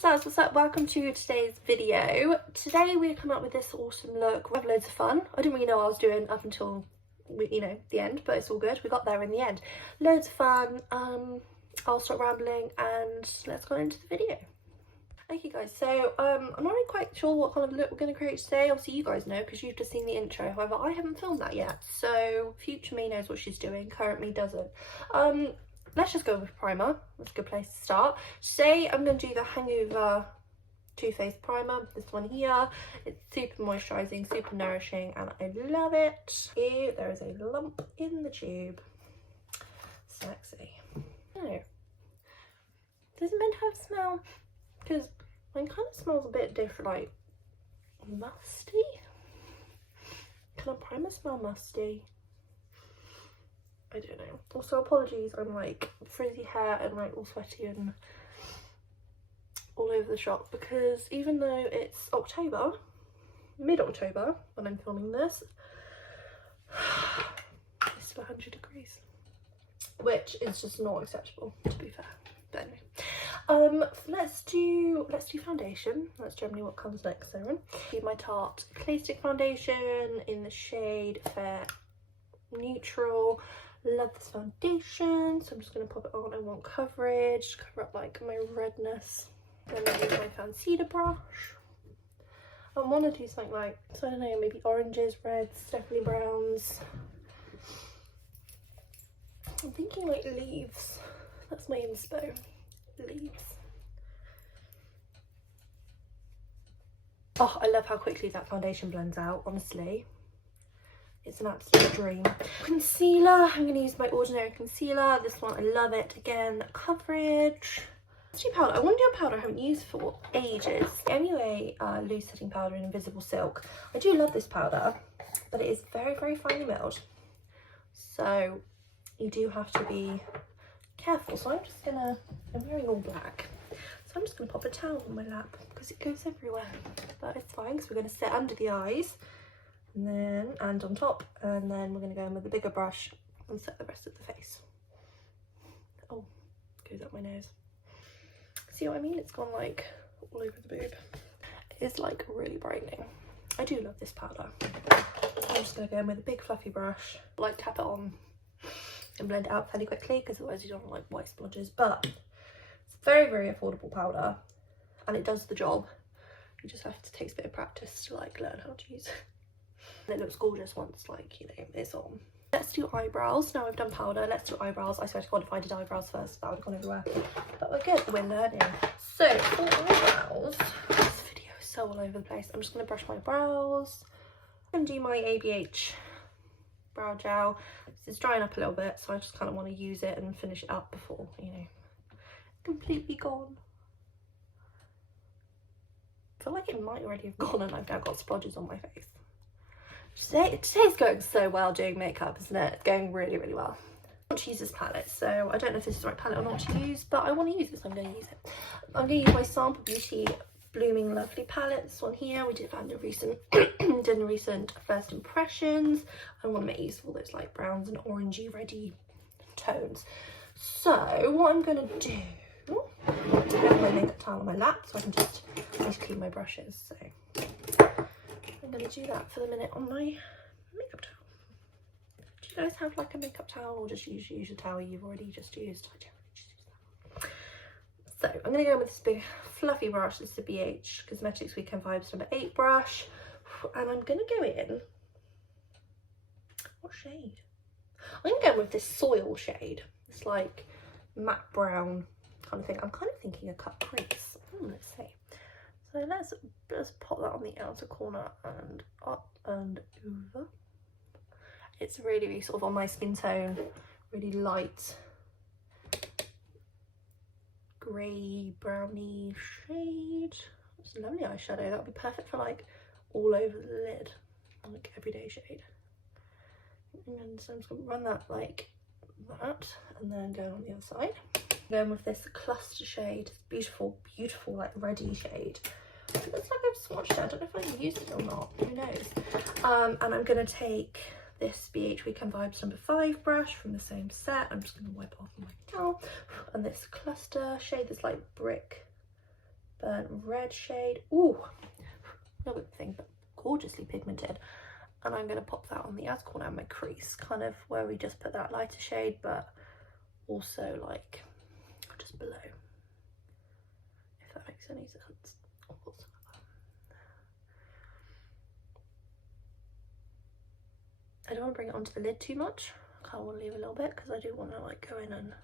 What's up? Welcome to today's video. Today we're coming up with this awesome look. We have loads of fun. I didn't really know what I was doing up until, the end, but it's all good. We got there in the end. Loads of fun. I'll stop rambling and let's go into the video. Okay guys, so I'm not really quite sure what kind of look we're going to create today. Obviously you guys know because you've just seen the intro. However, I haven't filmed that yet. So future me knows what she's doing, current me doesn't. Let's just go with primer. That's a good place to start. Today I'm going to do the Hangover Too Faced primer. This one here. It's super moisturising, super nourishing, and I love it. Ew, there is a lump in the tube. Sexy. No. Does it meant to have a smell? Because mine kind of smells a bit different, like musty. Can a primer smell musty? I don't know. Also, apologies, I'm like frizzy hair and like all sweaty and all over the shop because even though it's October, mid-October when I'm filming this, it's still 100 degrees, which is just not acceptable, to be fair. But anyway, let's do foundation. That's generally what comes next, Sarah. My Tarte Clay Stick foundation in the shade Fair Neutral. Love this foundation, so I'm just going to pop it on. I want coverage, cover up like my redness. Then I use my Fancy brush. I want to do something like, so I don't know, maybe oranges, reds, definitely browns. I'm thinking like leaves. That's my inspo. Leaves. Oh, I love how quickly that foundation blends out, honestly. It's an absolute dream. Concealer, I'm going to use my ordinary concealer. This one, I love it. Again, coverage. Let's do powder. I want to do a powder I haven't used for ages. MUA loose setting powder in Invisible Silk. I do love this powder, but it is very, very finely milled. So you do have to be careful. So I'm wearing all black. So I'm just going to pop a towel on my lap because it goes everywhere. But it's fine because we're going to set under the eyes. And on top, and then we're going to go in with a bigger brush and set the rest of the face. Oh, goes up my nose. See what I mean? It's gone like all over the boob. It's like really brightening. I do love this powder. I'm just going to go in with a big fluffy brush, like tap it on and blend it out fairly quickly because otherwise you don't want like white splodges. But it's very, very affordable powder and it does the job. You just have to take a bit of practice to like learn how to use it. It looks gorgeous once it's on. Let's do eyebrows. Now I've done powder, let's do eyebrows. I swear to God, if I did eyebrows first, that would have gone everywhere. But we're good, we're learning. So for eyebrows, this video is so all over the place. I'm just going to brush my brows and do my ABH Brow Gel. It's drying up a little bit, so I just kind of want to use it and finish it up before, completely gone. I feel like it might already have gone and I've now got splodges on my face. Today's going so well doing makeup, isn't it? It's going really, really well. I want to use this palette, so I don't know if this is the right palette or not to use, but I want to use it, so I'm going to use it. I'm going to use my Sample Beauty Bloomin Lovely palette. This one here, we did a recent first impressions. I want to make use of all those like browns and orangey, reddy tones. So what I'm going to do, I have my makeup towel on my lap, so I can just clean my brushes. So I'm going to do that for the minute on my makeup towel. Do you guys have like a makeup towel or just use a towel you've already just used? I generally just use that. So I'm going to go with this big fluffy brush. This is a BH Cosmetics Weekend Vibes number 8 brush. And I'm going to go in, what shade? I'm going to go with this Soil shade. It's like matte brown kind of thing. I'm kind of thinking a cut crease. Let's see. So let's just pop that on the outer corner and up and over. It's really, really sort of on my skin tone, really light grey browny shade. It's a lovely eyeshadow. That would be perfect for like all over the lid, like everyday shade. And so I'm just going to run that like that and then go on the other side. Going with this cluster shade, beautiful, beautiful like reddy shade. It looks like I've swatched it. I don't know if I've used it or not, who knows. And I'm going to take this BH Weekend Vibes number 5 brush from the same set. I'm just going to wipe off my towel. And this cluster shade, this like brick burnt red shade. Ooh, a little bit thing, but gorgeously pigmented. And I'm going to pop that on the outer corner of my crease, kind of where we just put that lighter shade, but also like just below, if that makes any sense. I don't want to bring it onto the lid too much. I kind of want to leave a little bit because I do want to like go in and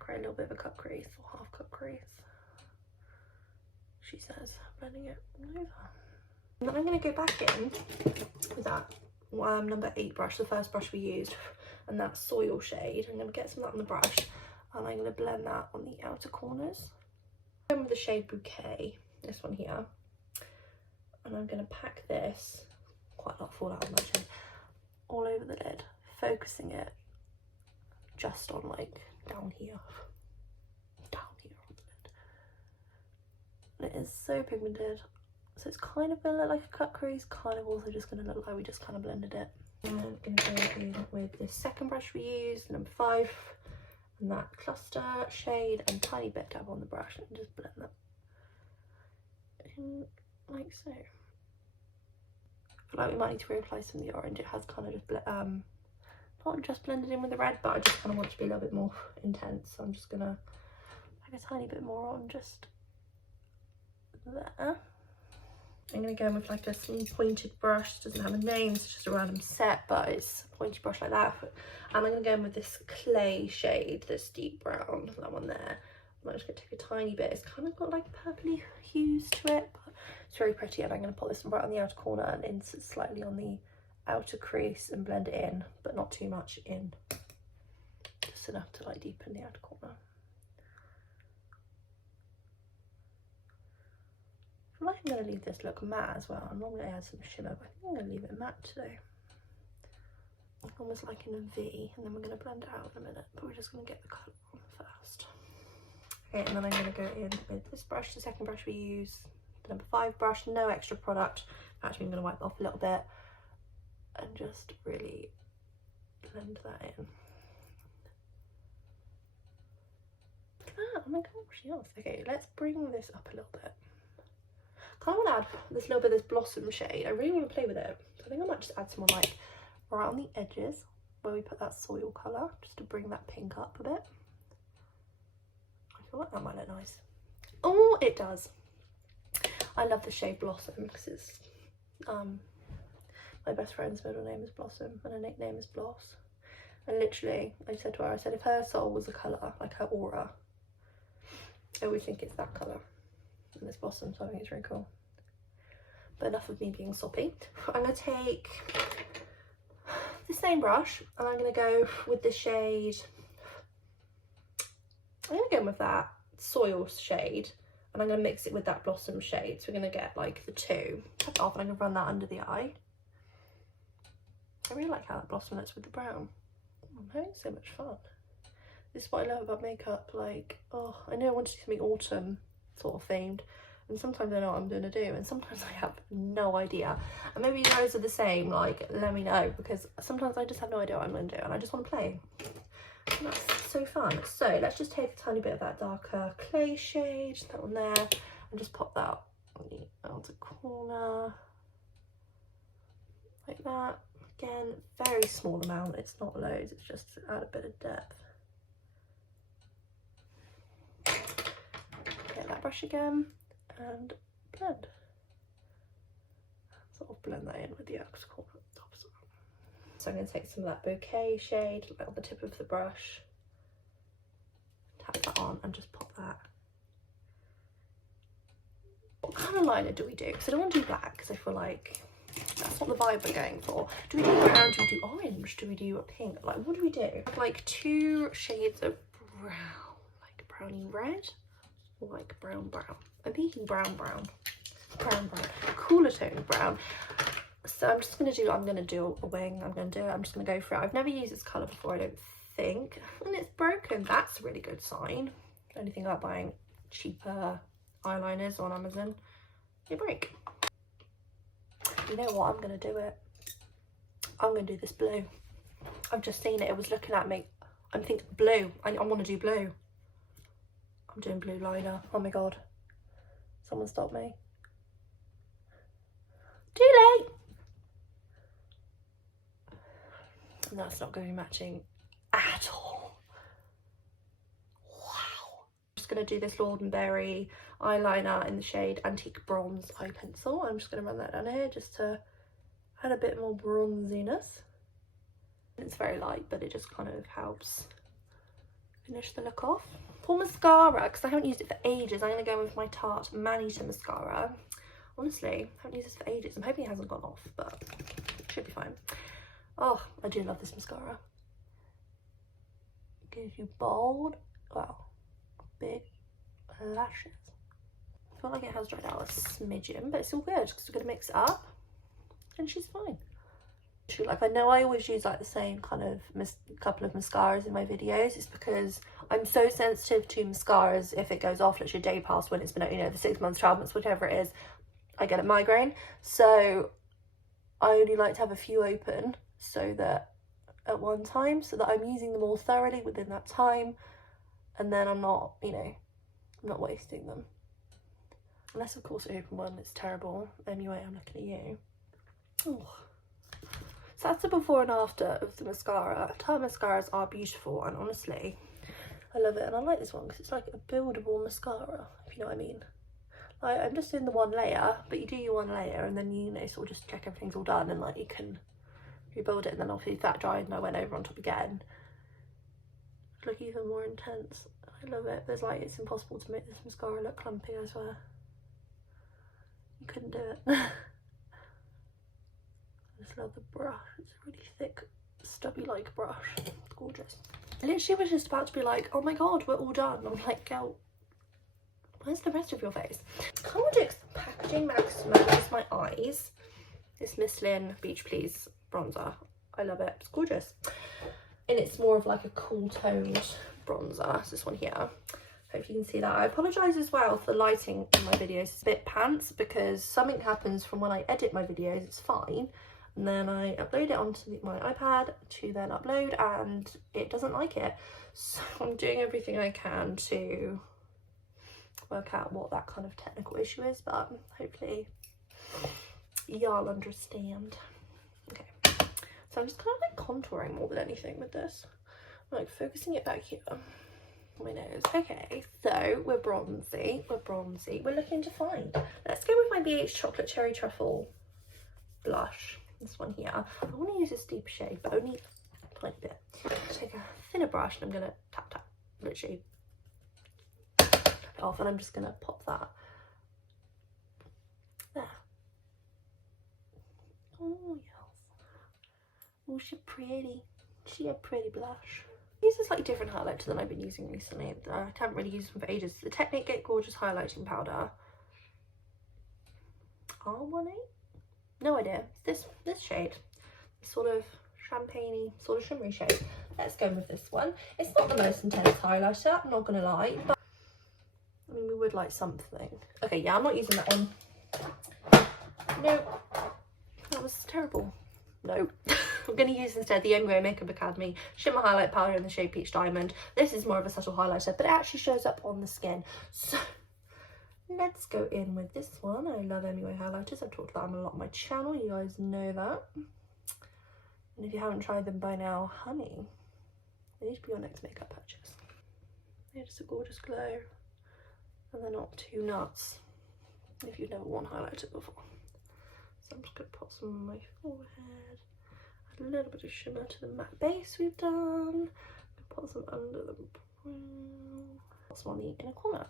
create a little bit of a cut crease or half cut crease, she says, blending it all over. And then I'm going to go back in with that number 8 brush, the first brush we used, and that soil shade. I'm going to get some of that on the brush and I'm going to blend that on the outer corners. I'm with the shade Bouquet, this one here, and I'm going to pack this, quite a lot fallout on that shade, all over the lid, focusing it just on like down here on the lid. And it is so pigmented, so it's kind of gonna look like a cut crease, kind of also just gonna look like we just kind of blended it. And I'm gonna go in with the second brush we used, number 5, and that cluster shade, and tiny bit dab on the brush and just blend that in like so. I feel like we might need to reapply some of the orange. It has kind of just not just blended in with the red, but I just kind of want it to be a little bit more intense, so I'm just gonna pack a tiny bit more on just there. I'm gonna go in with like a small pointed brush. It doesn't have a name, it's just a random set, but it's a pointy brush like that. And I'm gonna go in with this clay shade, this deep brown, that one there. I'm just gonna take a tiny bit. It's kind of got like purpley hues to it, but it's very pretty. And I'm gonna put this right on the outer corner and insert slightly on the outer crease and blend it in, but not too much in, just enough to like deepen the outer corner. I feel like I'm going to leave this look matte as well. I normally add some shimmer, but I think I'm going to leave it matte today, almost like in a V, and then we're going to blend it out in a minute, but we're just going to get the colour on first. Okay, and then I'm going to go in with this brush, the second brush we use, the number 5 brush, no extra product. Actually, I'm going to wipe off a little bit and just really blend that in. Ah, oh my gosh, yes. Okay, let's bring this up a little bit. Kind of want to add this little bit of this Blossom shade. I really want to play with it. So I think I might just add some more like right on the edges where we put that soil colour, just to bring that pink up a bit. I feel like that might look nice. Oh, it does. I love the shade Blossom because it's my best friend's middle name is Blossom and her nickname is Bloss. And literally, I said to her, I said, if her soul was a colour, like her aura, I always think it's that colour. And it's Blossom, so I think it's really cool. But enough of me being soppy. I'm going to take the same brush and I'm going to go with the shade, I'm going to go with that soil shade, and I'm going to mix it with that Blossom shade. So we're going to get like the two. Tap it off and I'm going to run that under the eye. I really like how that Blossom looks with the brown. I'm having so much fun. This is what I love about makeup. Like, oh, I know I want to do something autumn sort of themed, and sometimes I know what I'm going to do and sometimes I have no idea. And maybe you guys are the same, like let me know, because sometimes I just have no idea what I'm going to do and I just want to play. And that's so fun. So let's just take a tiny bit of that darker clay shade, that one there, and just pop that on the outer corner like that. Again, very small amount, it's not loads, it's just to add a bit of depth. Get that brush again and blend. Sort of blend that in with the outer corner at the top. So I'm going to take some of that Bouquet shade on the tip of the brush, tap that on and just pop that. What kind of liner do we do? Because I don't want to do black because I feel like that's not the vibe we're going for. Do we do brown? Do we do orange? Do we do a pink? Like, what do we do? Like 2 shades of brown, like browny red, or like brown brown. I'm thinking brown brown, cooler tone brown. So I'm just gonna do a wing. I'm just gonna go for it. I've never used this colour before, I don't think, and it's broken. That's a really good sign. The only thing about buying cheaper eyeliners on Amazon, they break. You know what, I'm gonna do it. I'm gonna do this blue. I've just seen it, it was looking at me. I'm thinking blue, I want to do blue. I'm doing blue liner, oh my god. Someone stop me. Too late. And that's not going to be matching at all. Wow. I'm just going to do this Lord & Berry eyeliner in the shade Antique Bronze Eye Pencil. I'm just going to run that down here just to add a bit more bronziness. It's very light, but it just kind of helps finish the look off. For mascara, because I haven't used it for ages, I'm going to go with my Tarte Maneater mascara. Honestly, I haven't used this for ages. I'm hoping it hasn't gone off, but it should be fine. Oh, I do love this mascara. It gives you bold, well, big lashes. I feel like it has dried out a smidgen, but it's all good because we're going to mix it up and she's fine. Like, I know I always use like the same kind of couple of mascaras in my videos. It's because I'm so sensitive to mascaras. If it goes off literally a day past when it's been, you know, the 6 months, 12 months, whatever it is, I get a migraine. So I only like to have a few open so that at one time, so that I'm using them all thoroughly within that time, and then I'm not, you know, I'm not wasting them. Unless of course I open one, it's terrible. Anyway, I'm looking at you. Oh. So that's the before and after of the mascara. Tarte mascaras are beautiful, and honestly, I love it. And I like this one because it's like a buildable mascara, if you know what I mean. Like, I'm just doing the one layer, but you do your one layer and then you know, sort of just check everything's all done, and like you can rebuild it, and then obviously that dried and I went over on top again. It's like even more intense. I love it. There's like, it's impossible to make this mascara look clumpy, I swear. You couldn't do it. I just love the brush. It's a really thick, stubby-like brush. It's gorgeous. I literally was just about to be like, oh my god, we're all done. I'm like, girl, where's the rest of your face? Cosmetics Packaging Maximum is my eyes. This Misslyn Beach Please bronzer. I love it. It's gorgeous. And it's more of like a cool toned bronzer. It's this one here. Hope you can see that. I apologise as well for the lighting in my videos. It's a bit pants because something happens from when I edit my videos. It's fine. And then I upload it onto my iPad to then upload, and it doesn't like it. So I'm doing everything I can to work out what that kind of technical issue is, but hopefully y'all understand. Okay, so I'm just kind of like contouring more than anything with this. I'm like focusing it back here on my nose. Okay, so we're bronzy, we're looking defined. Let's go with my BH Chocolate Cherry Truffle blush. This one here. I want to use this deeper shade, but only a tiny bit. Take a thinner brush and I'm gonna tap tap, literally tap it off, and I'm just gonna pop that there. Oh yes. Oh, she's pretty. She a pretty blush. These are like different highlighter than I've been using recently. I haven't really used them for ages. The Technique Get Gorgeous highlighting powder. R18? No idea. It's this shade. This sort of champagne-y, sort of shimmery shade. Let's go with this one. It's not the most intense highlighter, I'm not gonna lie, but I mean, we would like something. Okay, yeah, I'm not using that one. No, that was terrible. No. I'm going to use instead the Young Grow Makeup Academy Shimmer Highlight Powder in the shade Peach Diamond. This is more of a subtle highlighter, but it actually shows up on the skin. So let's go in with this one. I love MUA highlighters. I've talked about them a lot on my channel. You guys know that. And if you haven't tried them by now, honey, they need to be your next makeup purchase. They're just a gorgeous glow. And they're not too nuts if you've never worn highlighter before. So I'm just going to put some on my forehead. Add a little bit of shimmer to the matte base we've done. Put some under the brow. Put some on the inner corner.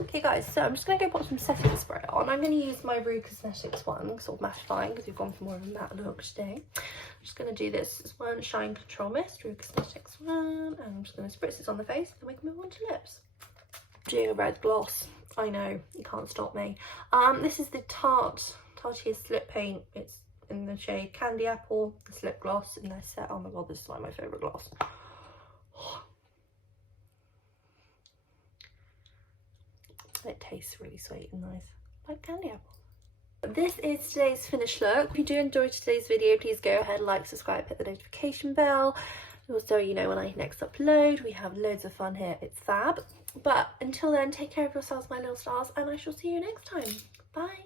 Okay guys, so I'm just going to go put some setting spray on. I'm going to use my Rue Cosmetics one, sort of mattifying, because we've gone for more of a matte look today. I'm just going to do this one Shine Control Mist, Rue Cosmetics one, and I'm just going to spritz this on the face, then we can move on to lips. I'm doing a red gloss. I know, you can't stop me. This is the Tarte Slip Paint. It's in the shade Candy Apple, the slip gloss in their set. Oh my god, this is like my favourite gloss. It tastes really sweet and nice, like candy apple. This is today's finished look. If you do enjoy today's video, please go ahead, like, subscribe, hit the notification bell. Also, you know when I next upload. We have loads of fun here. It's fab. But until then, take care of yourselves, my little stars, and I shall see you next time. Bye.